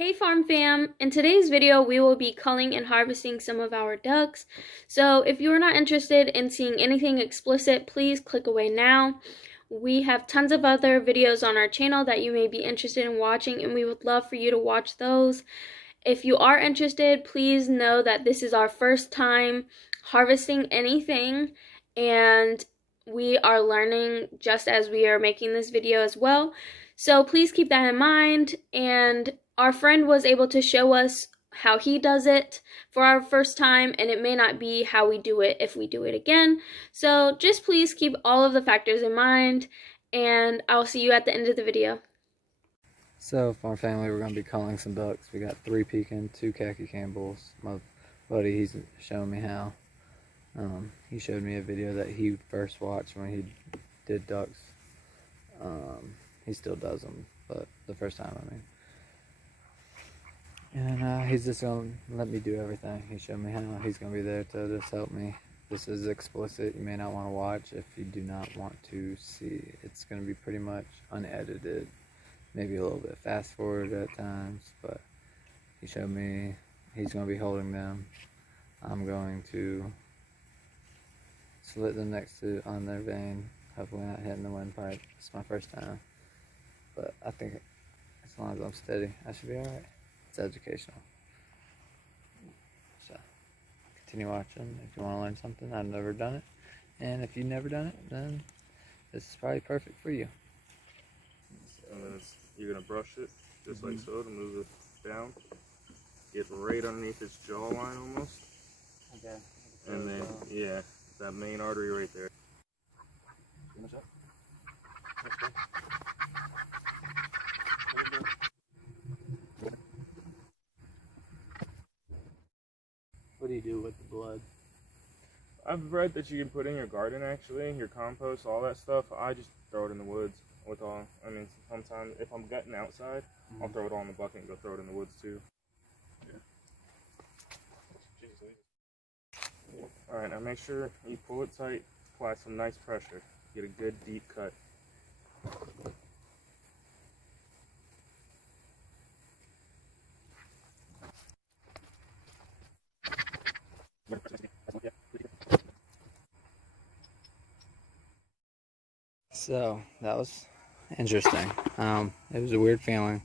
Hey farm fam, in today's video we will be culling and harvesting some of our ducks. So if you are not interested in seeing anything explicit, please click away now. We have tons of other videos on our channel that you may be interested in watching, and we would love for you to watch those. If you are interested, please know that this is our first time harvesting anything, and we are learning just as we are making this video as well. So please keep that in mind. And our friend was able to show us how he does it for our first time, and it may not be how we do it if we do it again. So just please keep all of the factors in mind, and I'll see you at the end of the video. So, farm family, we're going to be culling some ducks. We got 3 Pekin, 2 khaki Campbells. My buddy, he's showing me how. He showed me a video that he first watched when he did ducks. He still does them, but the first time, I mean. And he's just going to let me do everything. He showed me how. He's going to be there to just help me. This is explicit. You may not want to watch if you do not want to see. It's going to be pretty much unedited. Maybe a little bit fast forward at times, but he showed me he's going to be holding them. I'm going to slit them next to on their vein, hopefully not hitting the windpipe. It's my first time, but I think as long as I'm steady, I should be alright. It's educational. So, continue watching if you want to learn something. I've never done it, and if you've never done it, then this is probably perfect for you. And then you're going to brush it just like so to move it down. Get right underneath its jawline almost. Okay. And then, yeah, that main artery right there. What do you do with the blood? I've read that you can put in your garden actually, your compost, all that stuff. I just throw it in the woods with all, I mean, sometimes if I'm gutting outside, I'll throw it all in the bucket and go throw it in the woods too. Yeah. Alright, now make sure you pull it tight, apply some nice pressure, get a good deep cut. So that was interesting. It was a weird feeling,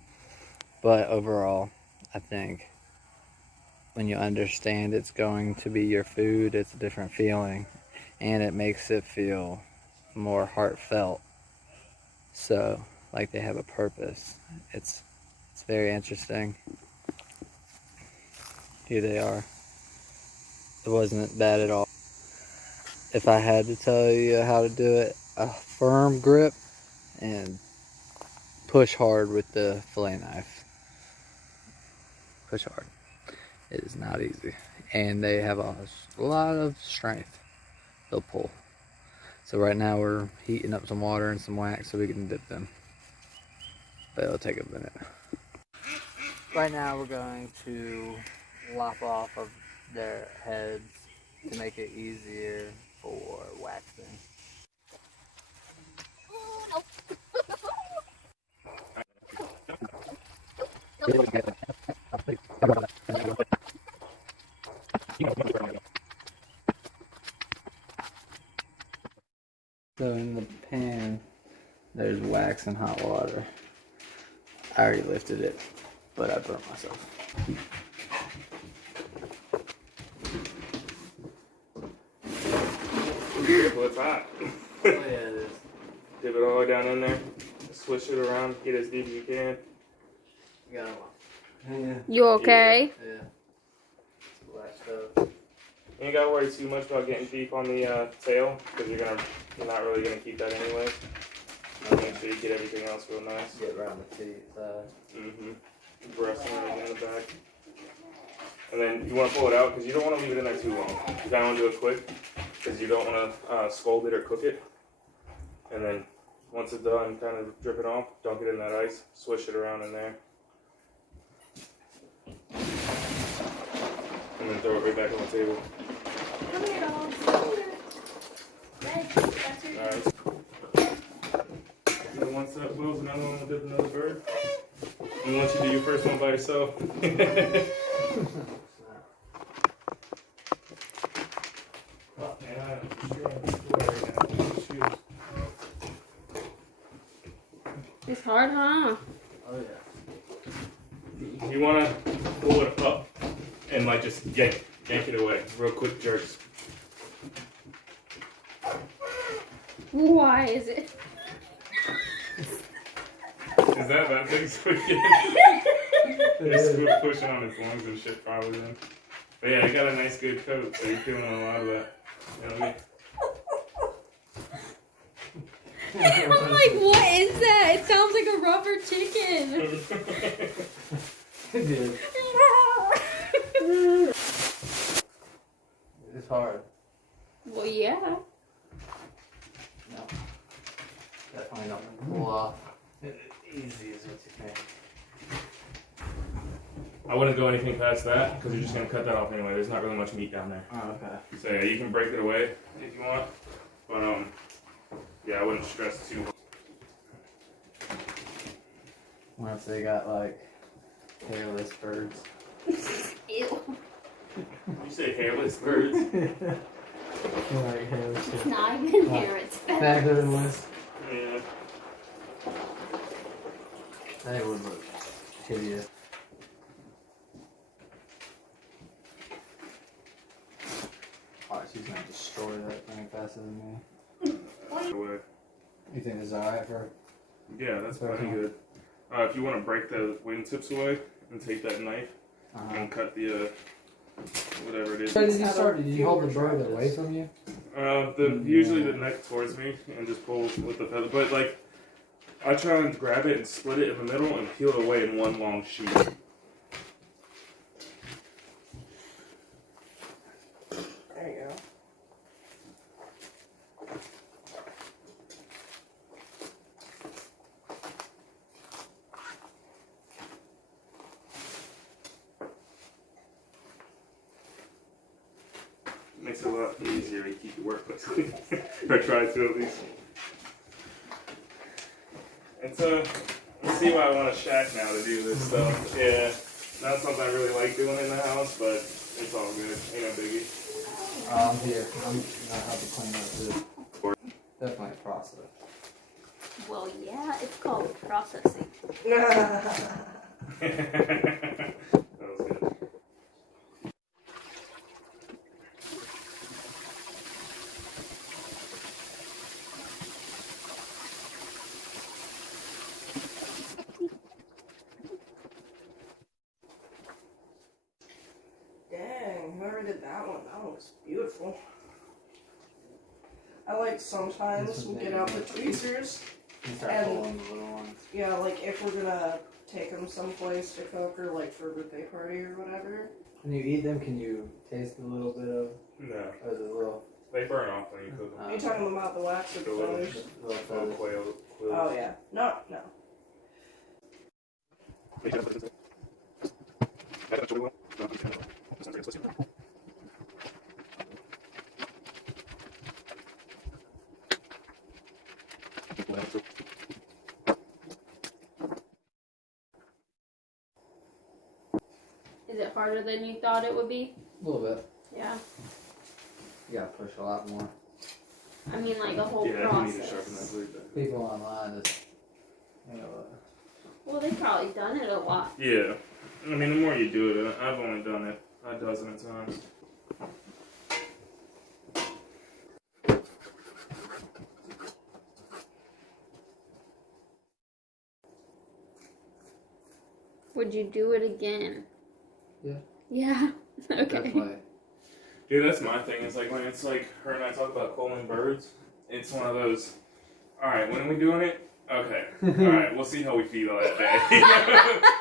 but overall, I think when you understand it's going to be your food, it's a different feeling, and it makes it feel more heartfelt. So, like they have a purpose. It's very interesting. Here they are. It wasn't bad at all. If I had to tell you how to do it, a firm grip and push hard with the fillet knife. Push hard. It is not easy, and they have a lot of strength. They'll pull. So right now we're heating up some water and some wax so we can dip them, but it'll take a minute. Right now we're going to lop off of their heads to make it easier for waxing. So in the pan, there's wax and hot water. I already lifted it, but I burnt myself. Careful, it's hot. Oh yeah, it is. Dip it all the way down in there, swish it around, get as deep as you can. Got it. You okay? Yeah. Some black stuff. You ain't gotta worry too much about getting deep on the tail, because you're not really gonna keep that anyways. Make sure you get everything else real nice. Get around the teeth. Breast and everything in the back. And then you want to pull it out because you don't want to leave it in there too long. You kind of want to do it quick because you don't want to scald it or cook it. And then once it's done, kind of drip it off, dunk it in that ice, swish it around in there. And then throw it right back on the table. Come here, dogs. Alright. One set close, another one will dip another bird. I'm gonna let you do your first one by yourself. It's hard, huh? Oh yeah. You wanna pull it up and like just yank it away. Real quick jerks. Why is it? Is that thing squeaking? He's pushing on his lungs and shit probably then. But yeah, I got a nice good coat, so you're feeling a lot of that. You know what I mean? I'm like, what is that? It sounds like a rubber chicken. It did. It's hard. Well, yeah. No. Definitely not gonna pull off easy as what you think. I wouldn't go anything past that because you're just gonna cut that off anyway. There's not really much meat down there. Oh, okay. So yeah, you can break it away if you want, but yeah, I wouldn't stress too much. Once they got like hairless birds. Ew. You say hairless birds? Like hairless. It's not even hair, it's feathers. Featherless. Yeah. They would look hideous. Oh, she's gonna destroy that thing faster than me. Away. You think this is alright for? Yeah, that's pretty good. If you want to break the wingtips away and take that knife and cut the whatever it is. So did you start? Did you hold the bird away from you? Usually the neck towards me and just pull with the feather, but like I try and grab it and split it in the middle and peel it away in one long sheet. There you go. Makes it a lot easier to keep your workplace clean. Or try to at least. It's let's see why I want a shack now to do this stuff. Yeah, not something I really like doing in the house, but it's all good. Ain't no biggie. I'm here. I'm gonna have to clean up too. Definitely a process. Well, yeah, it's called processing. That was good. Dang, whoever did that one was beautiful. I like sometimes we get out the tweezers. You start And- pulling the little ones. Yeah, like if we're gonna take them someplace to cook or like for a birthday party or whatever. When you eat them, can you taste a little bit of? No, Or is it a little? they burn off when you cook them. Are you talking about the wax or the feathers? Little Oh, feathers. quail. Oh yeah. No. Is it harder than you thought it would be? A little bit. Yeah. You gotta push a lot more. I mean, like, the whole Yeah, you need to sharpen that process. blade back. People online just, you know, Well, they've probably done it a lot. Yeah, I mean, the more you do it, I've only done it a dozen of times. Would you do it again? Yeah. Yeah. Okay. definitely. Dude, that's my thing. It's like when it's like her and I talk about culling birds. It's one of those. All right, when are we doing it? Okay. All right, we'll see how we feel that day.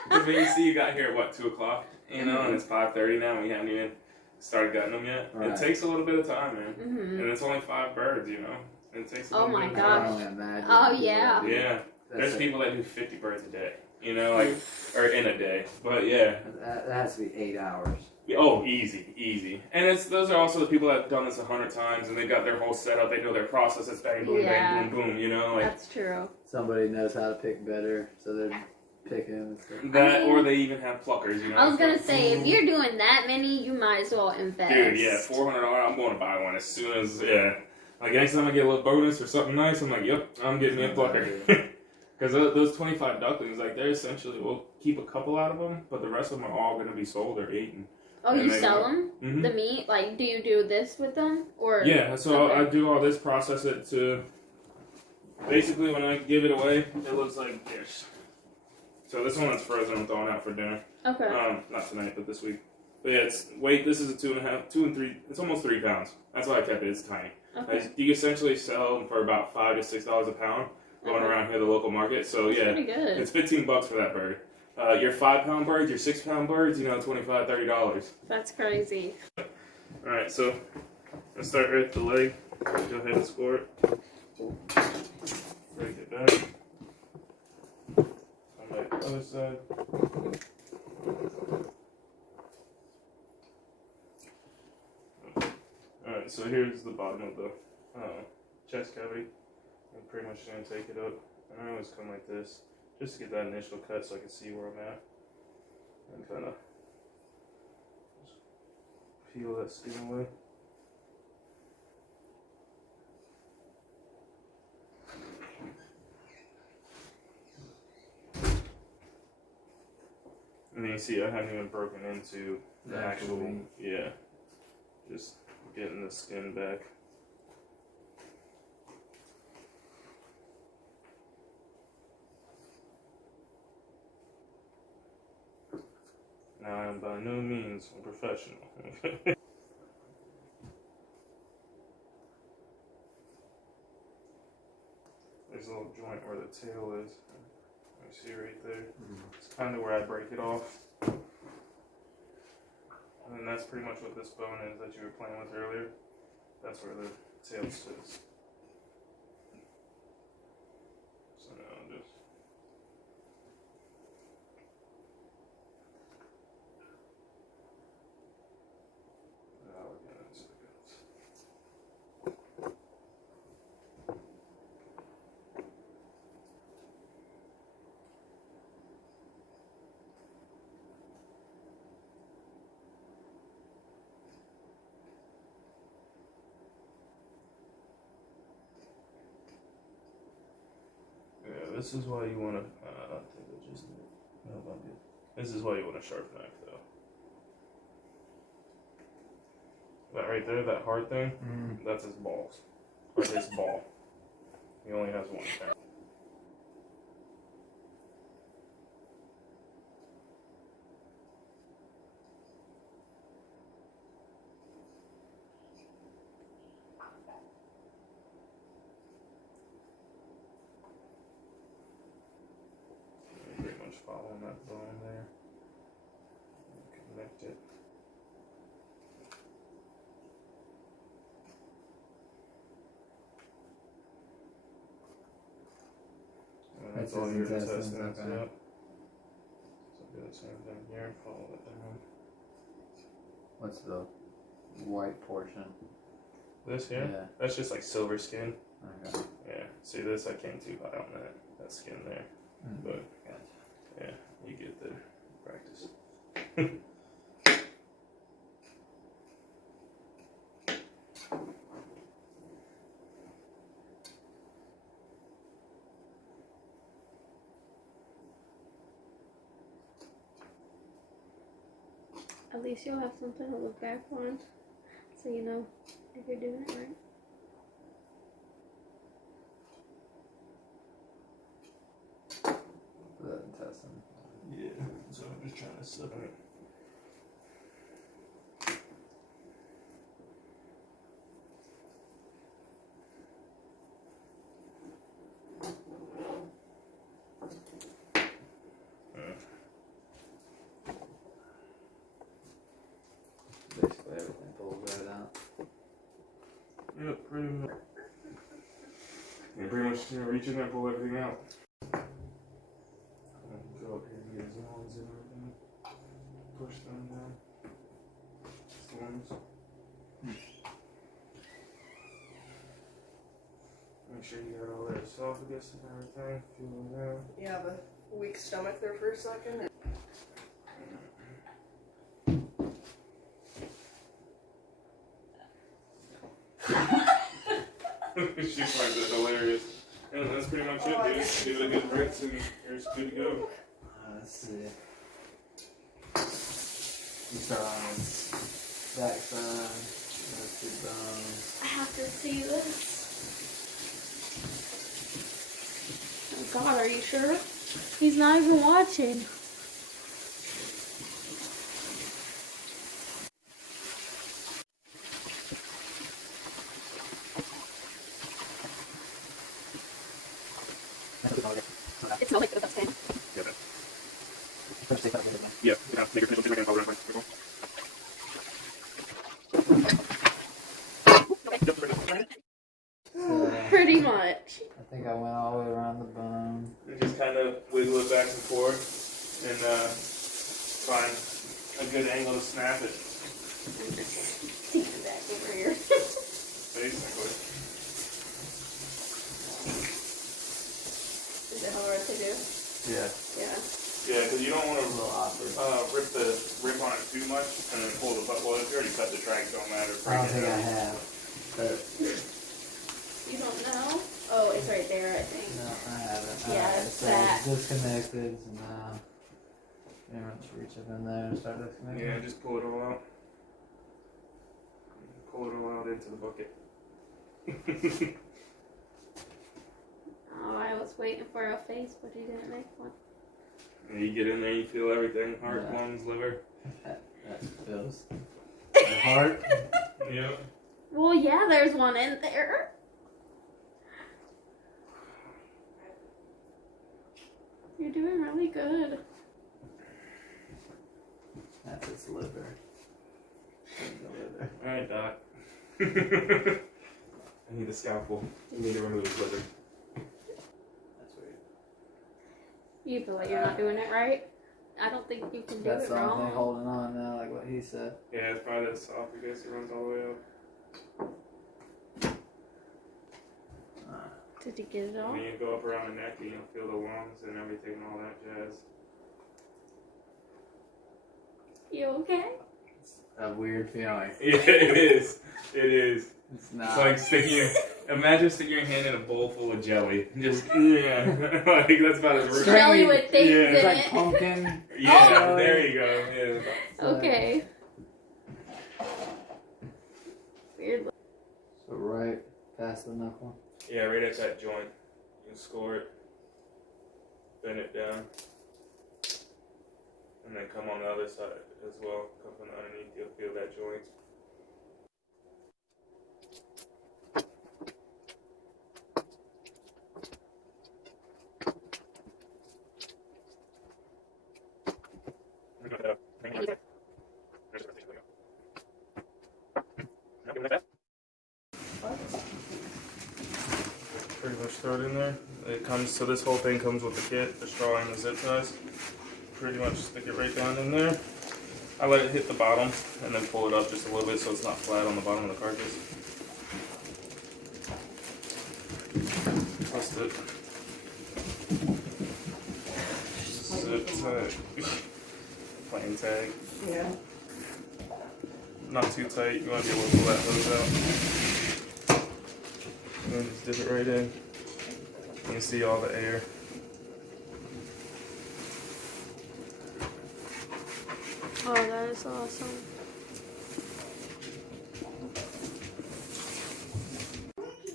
Because when you see you got here at what 2:00, you know, and it's 5:30 now, and we haven't even started gutting them yet. Right. It takes a little bit of time, man. Mm-hmm. And it's only 5 birds, you know. It takes a Oh little my bit of I gosh. time. can only imagine. Oh, people yeah. that do- Yeah. that's There's it. people that do 50 birds a day, you know, like, or in a day. But yeah. That has to be 8 hours. Oh, easy. And those are also the people that have done this 100 times and they got their whole setup. They know their process. It's bang, boom, Yeah. bang, boom, boom. You know, like That's true. Somebody knows how to pick better, so they're Pick it. That, I mean- or they even have pluckers, you know. I was gonna say, if you're doing that many, you might as well invest. Dude, yeah, $400. I'm going to buy one as soon as, yeah. Like, next time I get a little bonus or something nice, I'm like, yep, I'm getting me a plucker. Because those 25 ducklings, like, they're essentially, we'll keep a couple out of them, but the rest of them are all going to be sold or eaten. Oh, And you they sell were- them? Mhm. The meat? Like, do you do this with them? Or Yeah, so Okay. I do all this, process it to, basically when I give it away, it looks like this. So this one that's frozen, I'm throwing out for dinner. Okay. Not tonight, but this week. But yeah, it's weight. This is a 2.5, 2 and 3. It's almost 3 pounds. That's why I kept it. It's tiny. Okay. You essentially sell them for about $5 to $6 a pound, going Okay. around here the local market. So yeah, Pretty good. it's $15 for that bird. Your 5-pound birds, your 6-pound birds, you know, $25, $30. That's crazy. All right, so let's start right at the leg. Go ahead and score it. Break it back. Come back to the other side. Alright, so here's the bottom of the chest cavity. I'm pretty much going to take it up. And I always come like this, just to get that initial cut so I can see where I'm at. And kind of peel that skin away. And then you see I haven't even broken into the actual meat. yeah. Just getting the skin back. Now I am by no means a professional. There's a little joint where the tail is. You see right there? It's kind of where I break it off. And that's pretty much what this bone is that you were playing with earlier. That's where the tail sits. So now I'll just... Now we're getting into the guts. Yeah, this is why you want to. I think I just did. No, not good. This is why you want a sharp knife, though. That right there, that hard thing, that's his balls. Or his ball. He only has one parent. Pretty much following that bone there. Connect it. And that's That's all his your intestines, intestines, okay. yep. So do the same thing here, follow it down. What's the white portion? This here, Yeah. that's just like silver skin. Okay. Yeah, see this, I came too high on that skin there. But Gotcha. yeah, you get there. Practice. At least you'll have something to look back on, so you know if you're doing it right. The intestine. Yeah, so I'm just trying to separate. Basically everything pulls right out. Yep, pretty much. Yeah, pretty much reach in there, pull everything out. Go up here and get his lungs and everything. Push them down. Lungs. Make sure you got all that esophagus and everything. Feel it down. Yeah, but weak stomach there for a second. She finds it hilarious. And that's pretty much it, dude. Give it a good rinse and you're good to go. Let's see. You start on the back side. That's your bones. I have to see this. Oh God, are you sure? He's not even watching. It smells like the skin. Yeah, make your finish again. Pretty much. I think I went all the way around the bone. You just kind of wiggle it back and forth and find a good angle to snap it. Take it back over here. Basically. Is it hard to do? Yeah. Yeah. Yeah, because you don't want A little awkward. to rip on it too much and then pull the butt. Well, if you already cut the track, don't matter. I don't think I have. But You don't know? Oh, it's right there, I think. no, I haven't. Yeah, Alright, it's so that. it's disconnected. So now, let's reach up in there and start disconnecting. Yeah, just pull it all out. Pull it all out into the bucket. Oh, I was waiting for a face, but he didn't make one. And you get in there, you feel everything. Heart, Yeah. lungs, liver. That feels. The heart. Yep. Well, yeah, there's one in there. You're doing really good. That's its liver. The liver. Alright, Doc. I need a scalpel. I need to remove his liver. That's weird. You feel like you're not doing it right? I don't think you can do That's it the only thing wrong. holding on now, like what he said. Yeah, it's probably the esophagus. It runs all the way up. Did you get it And all? then you go up around the neck and you'll feel the lungs and everything and all that jazz. You okay? It's a weird feeling. Yeah, it is. It is. It's It's not. like imagine sticking your hand in a bowl full of jelly. Just, yeah. Like, that's about as real. Jelly with things Yeah. It's in like it. pumpkin. Yeah, Oh. there you go. Yeah. Okay. Weird. So right past the knuckle. Yeah, right at that joint. You can score it. Bend it down. And then come on the other side as well. Come from underneath, you'll feel that joint. Pretty much throw it in there. It comes, so this whole thing comes with the kit, the straw and the zip ties. Pretty much stick it right down in there. I let it hit the bottom and then pull it up just a little bit so it's not flat on the bottom of the carcass. Twist it. Zip tag. Plain tag. Yeah. Not too tight. You want to be able to pull that hose out. And then just dip it right in. You can see all the air. Oh, that is awesome.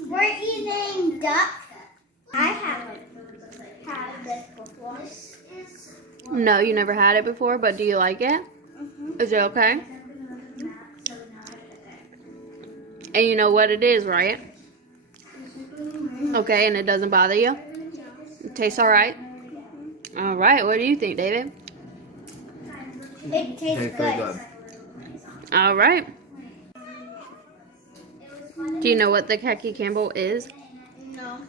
We're eating duck. I haven't had this before. No, you never had it before, but do you like it? Is it okay? And you know what it is, right? Okay, and it doesn't bother you? It tastes alright? Alright, what do you think, David? It tastes good. Alright. Do you know what the Khaki Campbell is? No.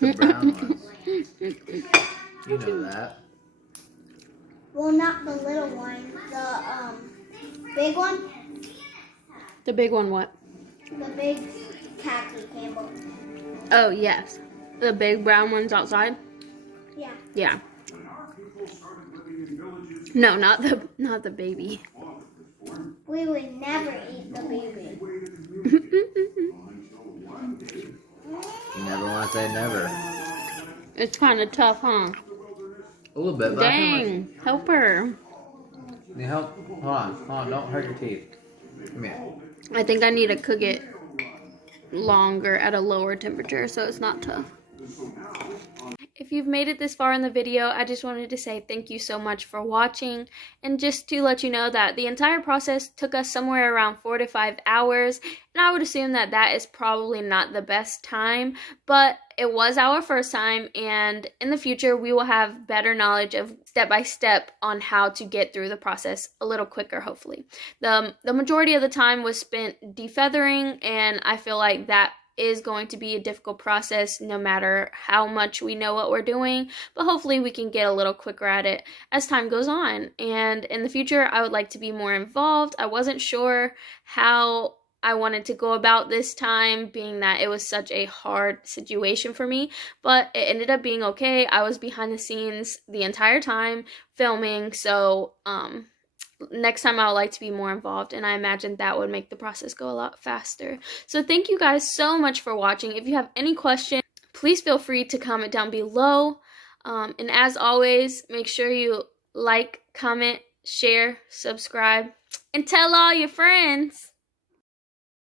The brown ones. You know that. Well, not the little one. The big one. The big one, what? The big khaki Campbell. Oh, yes. The big brown ones outside? Yeah. Yeah. No, not the baby. We would never eat the baby. You never want to say never. It's kind of tough, huh? A little bit, but Dang, help her. You help? Hold on, don't hurt your teeth. Come here. I think I need to cook it longer at a lower temperature so it's not tough. If you've made it this far in the video, I just wanted to say thank you so much for watching, and just to let you know that the entire process took us somewhere around 4 to 5 hours, and I would assume that that is probably not the best time, but it was our first time, and in the future we will have better knowledge of step by step on how to get through the process a little quicker, hopefully. The majority of the time was spent defeathering, and I feel like that is going to be a difficult process no matter how much we know what we're doing, but hopefully we can get a little quicker at it as time goes on. And in the future I would like to be more involved. I wasn't sure how I wanted to go about this time, being that it was such a hard situation for me, but it ended up being okay. I was behind the scenes the entire time filming, so next time I would like to be more involved, and I imagine that would make the process go a lot faster. So thank you guys so much for watching. If you have any questions, please feel free to comment down below. And as always, make sure you like, comment, share, subscribe, and tell all your friends.